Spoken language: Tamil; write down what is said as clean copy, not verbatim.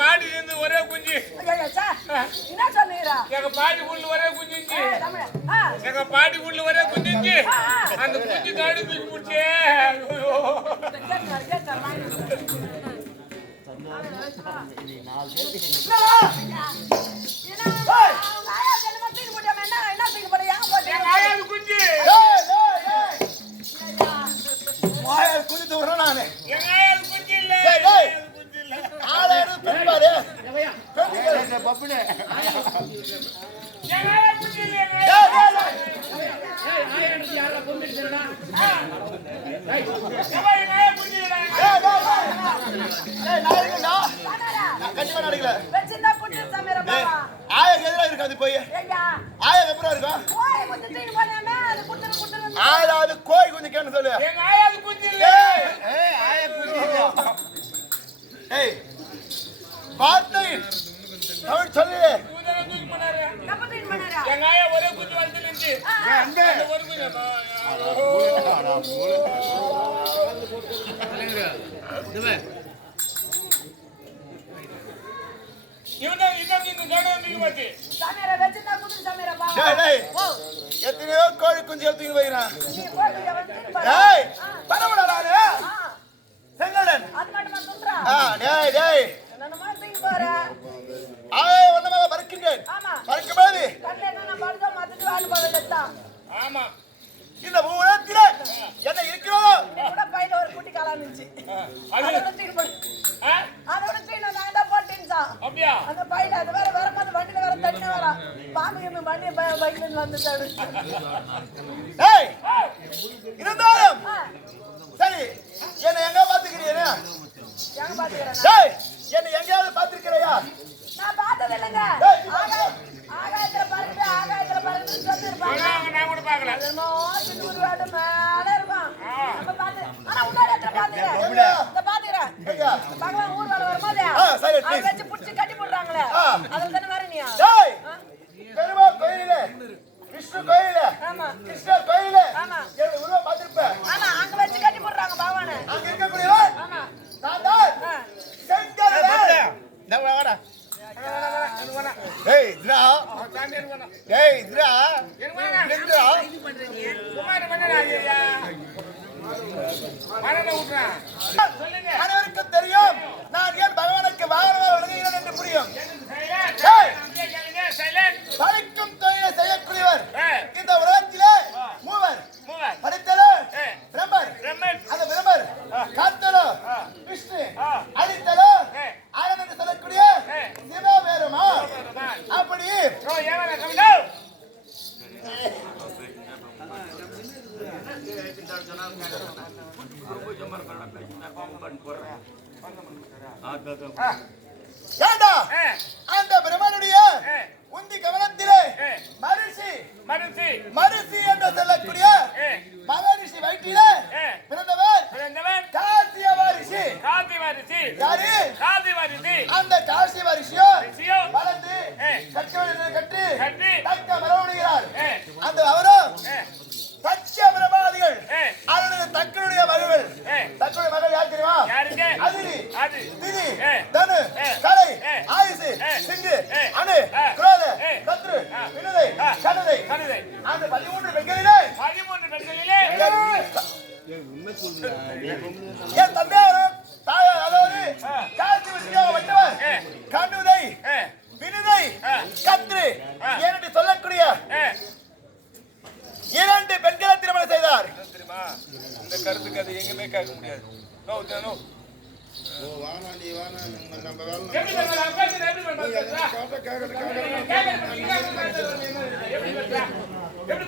பாடி இருந்து ஒரே குஞ்சு எங்க பாடி புல்லு ஒரே குஞ்சிச்சு எங்க பாடி புல்லு ஒரே குஞ்சிச்சு அந்த குஞ்சு காடு தூக்கி முடிச்சே குஞ்சு தூரம் நானு குஞ்சு இல்ல இருக்காது போய் ஆயா எப்பறம் இருக்கும் ஆயாவது கோய் குஞ்சு கேன்னு சொல்லு பார்த்து தமிழ் சொல்லு எங்க ஆயா ஒரே குஞ்சு வந்து நின்று ஒரு குஞ்சு எத்தனையோ கோழி குஞ்சு எடுத்து போயிறான் செங்கடன் ஒன்னமாக மறுக்கின்றேன் மறுக்கும்போது ஆமா இந்த ஊரத்தில என்ன இருக்கிறதோ பையில ஒரு குட்டி காலா இருந்துச்சு அதோட தீனி நான் தான் போட்டேன்சா அப்படியே அந்த பையில அது வேற வரும்போது வண்டில வேற தண்ணி வர பாம்பு எம்ம வண்டி பைக்ல வந்துட்டாரு ஏய் இருந்தாலும் சரி என்ன எங்க பாத்துக்கிறீங்க எங்க பாத்துக்கிறேன் டேய் என்ன எங்கயாவது பாத்துக்கறியா நான் பார்த்தது இல்லங்க ஆகாயத்துல பறந்து சொல்லிருப்பாங்க நான் கூட பார்க்கல என்னோ சின்னூர் வாட மேல இருக்கும் நம்ம பாத்து ஆனா உன்னால எത്ര பாத்துறேன் இந்த பாத்துறேன் பகவான் ஊர் வர வரும்போது அதை வெச்சு புடிச்சு கட்டி போடுறாங்களே அதுல தான வரணியா டேய் பெருமாள் கோயிலே விஷ்ணு கோயிலே ஆமா கிருஷ்ணர் கோயிலே ஆமா ஏ ஊர்ல பாத்துறேன் ஆமா அங்க வெச்சு கட்டி போடுறாங்க பகவானே அங்க இருக்க கூடியவன் ஆமா நான் தான் செங்கடே நான் வாடா ஏய் இதுடா ஏய் இதுடா என்னடா இது பண்றீங்க சுமார் பண்ணடா ஐயா மரண ஊட்றா சொல்லுங்க அனைவருக்கும் தெரியும் நான் ஏன் பகவானுக்கு வாகனமாக விளங்குகிறேன் என்று புரியும் படைக்கும் தொழிலை செய்யக்கூடியவர் இந்த உலகத்திலே மூவர் படைத்தவர் பிரம்மர் அந்த பிரம்மர் காத்தவர் விஷ்ணு அடித்தவர் ஆனந்த் என்று சொல்லக்கூடிய சிவபெருமா அப்படி அந்த பிரம்மனுடைய உந்தி கவனத்திலே மரிசி என்று சொல்லக்கூடிய மகரிஷி வயிற்றிலே பிறந்தவர் காசியவாரிஷி யாரு அந்த காசியவாரிஷியோ வளர்ந்து கற்று தக்க மரவணுகிறார் அந்த அவரும் சத்திய பிரபாதிகள் அவருடைய தக்கனுடைய மகள் தக்கனுடைய மகள் யார் தெரியுமா அதிரி திதி தனு கலை ஆயுசு சிங்கு அணு குரோத கத்ரு வினதை கனதை அந்த 13 பெண்களிலே என் தந்தையாரும் தாயார் அதாவது காசி வித்தியாக வந்தவர் கண்ணுதை வினதை தந்தை கத்ரு என்று சொல்லக்கூடிய 2 பெண்களை திருமணம் செய்தார். தெரியுமா? இந்த கருத்துக்கு அது எங்குமே கேட்க முடியாது. எப்படி